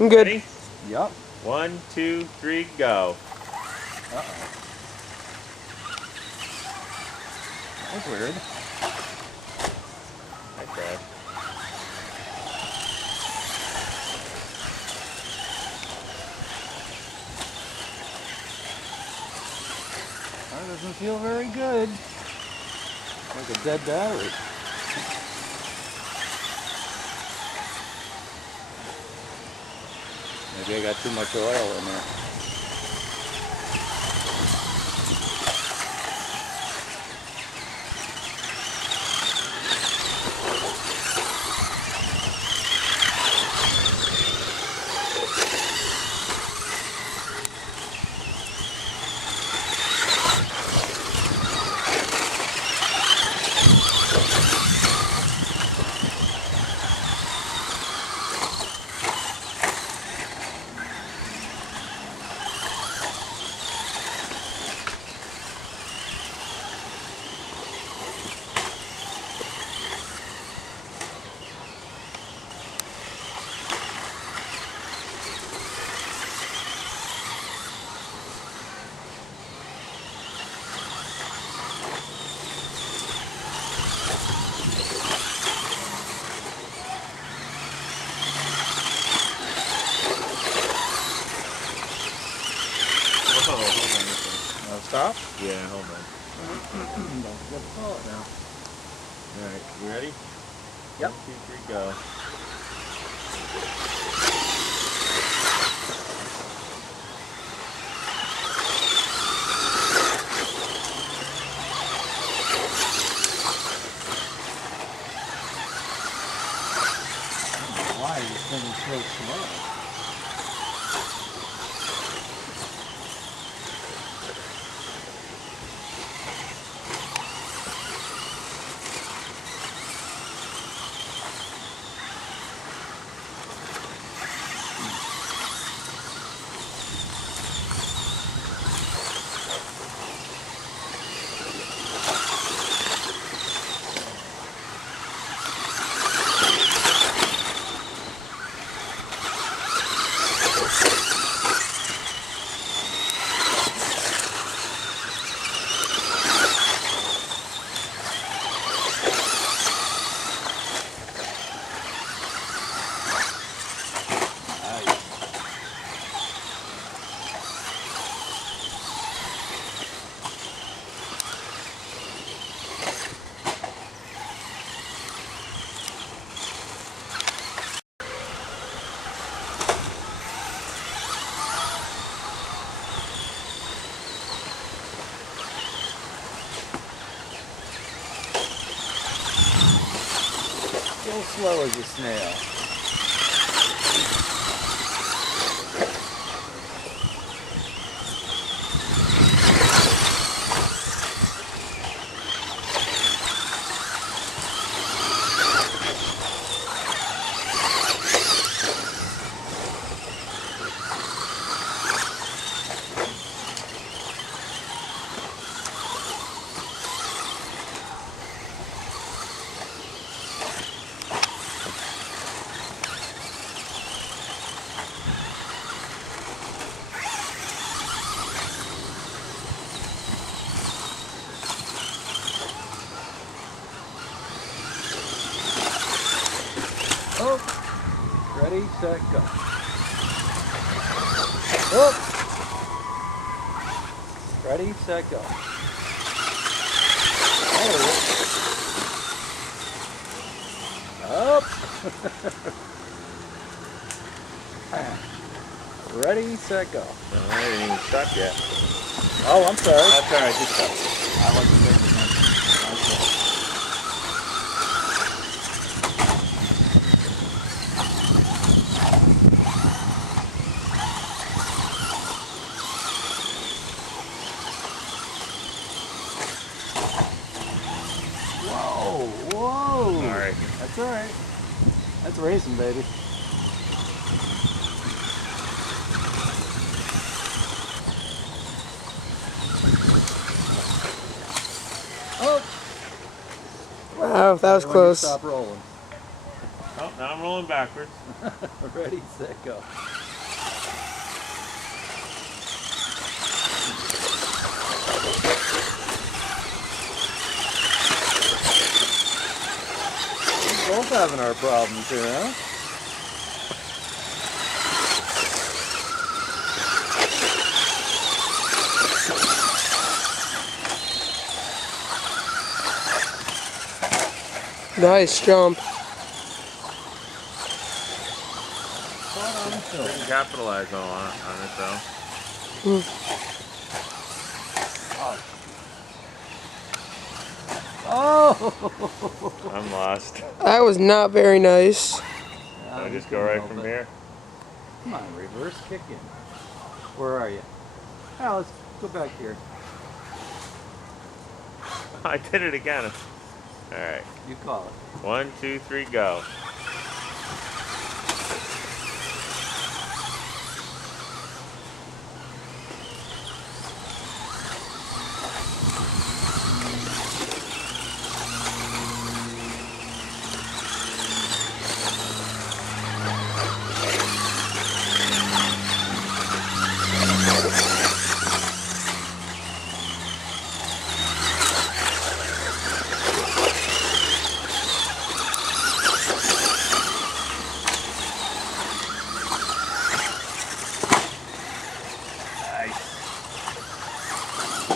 I'm good. Ready? Yep. 1, 2, 3, go. Uh-oh. That was weird. I crashed. That doesn't feel very good. Like a dead battery. Maybe I got too much oil in there. Whoa, hold on. Now stop. Yeah, hold on. Don't forget to pull it now. Alright, you ready? Yep. 1, 2, 3, go. Why is this thing so slow? Still slow as a snail. Oh, ready, set, go. Oh, ready, set, go. Up. Ready, set, go. I didn't even stop yet. Oh, I'm sorry. That's alright, just stop. I wasn't paying attention. Okay. Whoa, whoa. Alright. That's all right. That's racing, baby. Oh, Wow, that was when you close. stop rolling. Oh, Now I'm rolling backwards. Ready, set, go. We're both having our problems here, huh? Nice jump. Didn't capitalize on it though. Oh! I'm lost. That was not very nice. I just go right from here. Come on, reverse kick in. Where are you? Now let's go back here. I did it again. All right. You call it. 1, 2, 3, go.